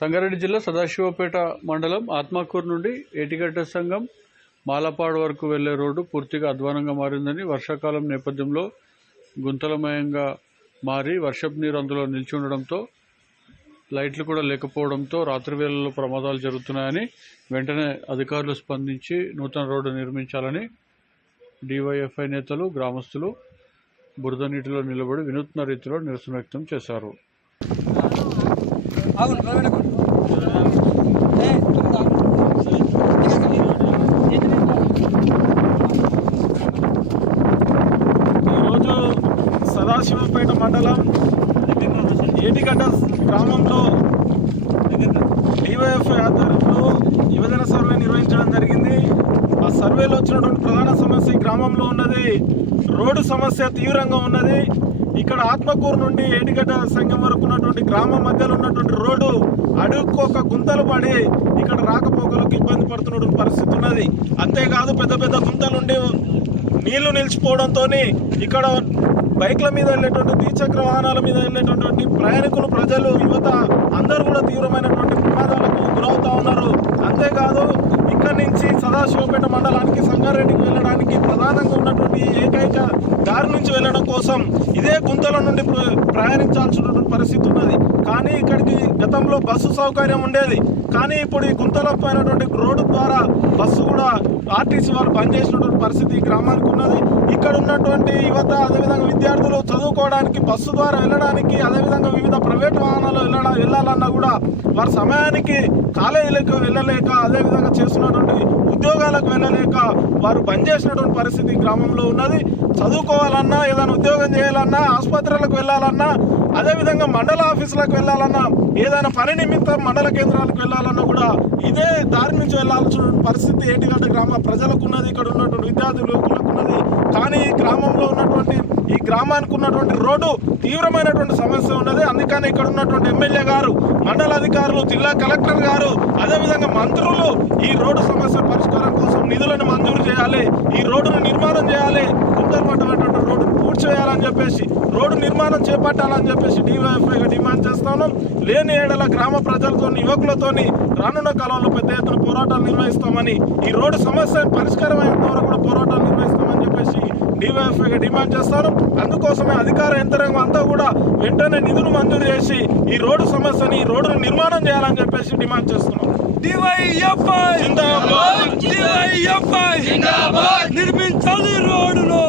సంగారెడ్డి జిల్లా సదాశివపేట మండలం ఆత్మకూరు నుండి ఏటిగడ్డ సంఘం మాలపాడు వరకు వెళ్ళే రోడ్డు పూర్తిగా అధ్వానంగా మారిందని వర్షాకాలం నేపథ్యంలో గుంతలమయంగా మారి వర్షపు నీరు అందులో నిలిచి ఉండడంతో లైట్లు కూడా లేకపోవడంతో రాత్రి వేళల్లో ప్రమాదాలు జరుగుతున్నాయని వెంటనే అధికారులు స్పందించి నూతన రోడ్డు నిర్మించాలని డివైఎఫ్ఐ నేతలు గ్రామస్తులు బురద నీటిలో నిలబడి వినూత్న రీతిలో నిరసన వ్యక్తం చేశారు. నిలబెట్టకండి. ఈరోజు సదాశివపేట మండలం ఏటిగడ్డ గ్రామంలో డివైఎఫ్ ఆధ్వర్యంలో యువజన సర్వే నిర్వహించడం జరిగింది. ఆ సర్వేలో వచ్చినటువంటి ప్రధాన సమస్య గ్రామంలో ఉన్నది. రోడ్డు సమస్య తీవ్రంగా ఉన్నది. ఇక్కడ ఆత్మకూరు నుండి ఏడిగడ్డ సంఘం వరకు ఉన్నటువంటి గ్రామం మధ్యలో ఉన్నటువంటి రోడ్డు అడుక్కోక గుంతలు పడి ఇక్కడ రాకపోకలకు ఇబ్బంది పడుతున్నటువంటి పరిస్థితి ఉన్నది. అంతేకాదు పెద్ద పెద్ద గుంతలుండి నీళ్ళు నిలిచిపోవడంతో ఇక్కడ బైక్ల మీద వెళ్ళేటువంటి ద్విచక్ర వాహనాల మీద వెళ్ళేటటువంటి ప్రయాణికులు ప్రజలు యువత అందరూ కూడా తీవ్రమైనటువంటి ప్రమాదాలకు గురవుతా ఉన్నారు అంతేకాదు ఇక్కడి నుంచి సదాశివపేట మండలానికి సంగారెడ్డికి వెళ్ళడానికి ప్రధానంగా ఉన్నటువంటి ఏకైక దారి నుంచి వెళ్ళడం కోసం ఇదే గుంతల నుండి ప్ర- ప్రయాణించాల్సినటువంటి పరిస్థితి ఉన్నది. కానీ ఇక్కడికి గతంలో బస్సు సౌకర్యం ఉండేది. కానీ ఇప్పుడు ఈ గుంతలో పోయినటువంటి రోడ్డు ద్వారా బస్సు కూడా ఆర్టీసీ వాళ్ళు బంద్ చేసినటువంటి పరిస్థితి ఈ గ్రామానికి ఉన్నది. ఇక్కడ ఉన్నటువంటి యువత అదేవిధంగా విద్యార్థులు చదువుకోవడానికి బస్సు ద్వారా వెళ్ళడానికి అదేవిధంగా వివిధ ప్రైవేట్ వాహనాలు వెళ్ళడం వెళ్ళాలన్నా కూడా వారి సమయానికి కాలేజీలకు వెళ్ళలేక అదేవిధంగా చేస్తున్నటువంటి ఉద్యోగాలకు వెళ్ళలేక వారు బంద్ చేసినటువంటి పరిస్థితి గ్రామంలో ఉన్నది. చదువుకోవాలన్నా ఏదైనా ఉద్యోగం చేయాలన్నా ఆసుపత్రులకు వెళ్ళాలన్నా అదేవిధంగా మండల ఆఫీసులకు వెళ్ళాలన్నా ఏదైనా పని నిమిత్తం మండల కేంద్రాలకు వెళ్ళాలన్నా కూడా ఇదే దారి నుంచి వెళ్ళాల్సిన పరిస్థితి ఏటిగడ్డ గ్రామ ప్రజలకు ఉన్నది ఇక్కడ ఉన్నటువంటి విద్యార్థులు యువకులకు ఉన్నది. కానీ ఈ గ్రామంలో ఉన్నటువంటి ఈ గ్రామానికి ఉన్నటువంటి రోడ్డు తీవ్రమైనటువంటి సమస్య ఉన్నది. అందుకని ఇక్కడ ఉన్నటువంటి ఎమ్మెల్యే గారు మండల అధికారులు జిల్లా కలెక్టర్ గారు అదేవిధంగా మంత్రులు ఈ రోడ్డు సమస్య పరిష్కారం కోసం నిధులను మంజూరు చేయాలి. ఈ రోడ్డును నిర్మాణం చేయాలి గుంతలు పడ్డటువంటి రోడ్డు పూర్తి చేయాలని చెప్పేసి రోడ్డు నిర్మాణం చేపట్టాలని చెప్పేసి డివైఎఫ్ఐగా డిమాండ్ చేస్తాను లేని ఏడల గ్రామ ప్రజలతో యువకులతోని రానున్న కాలంలో పెద్ద ఎత్తున పోరాటాలు నిర్వహిస్తామని ఈ రోడ్డు సమస్య పరిష్కారం అయ్యేంత వరకు కూడా పోరాటాలు నిర్వహిస్తామని చెప్పేసి డివైఎఫ్ఐగా డిమాండ్ చేస్తాను అందుకోసమే అధికార యంత్రాంగం అంతా కూడా వెంటనే నిధులు మంజూరు చేసి ఈ రోడ్డు సమస్యని ఈ రోడ్డును నిర్మాణం చేయాలని చెప్పేసి డిమాండ్ చేస్తున్నాం. డివైఎఫ్ఐ జిందాబాద్! డివైఎఫ్ఐ నిర్మించాలి రోడ్డును!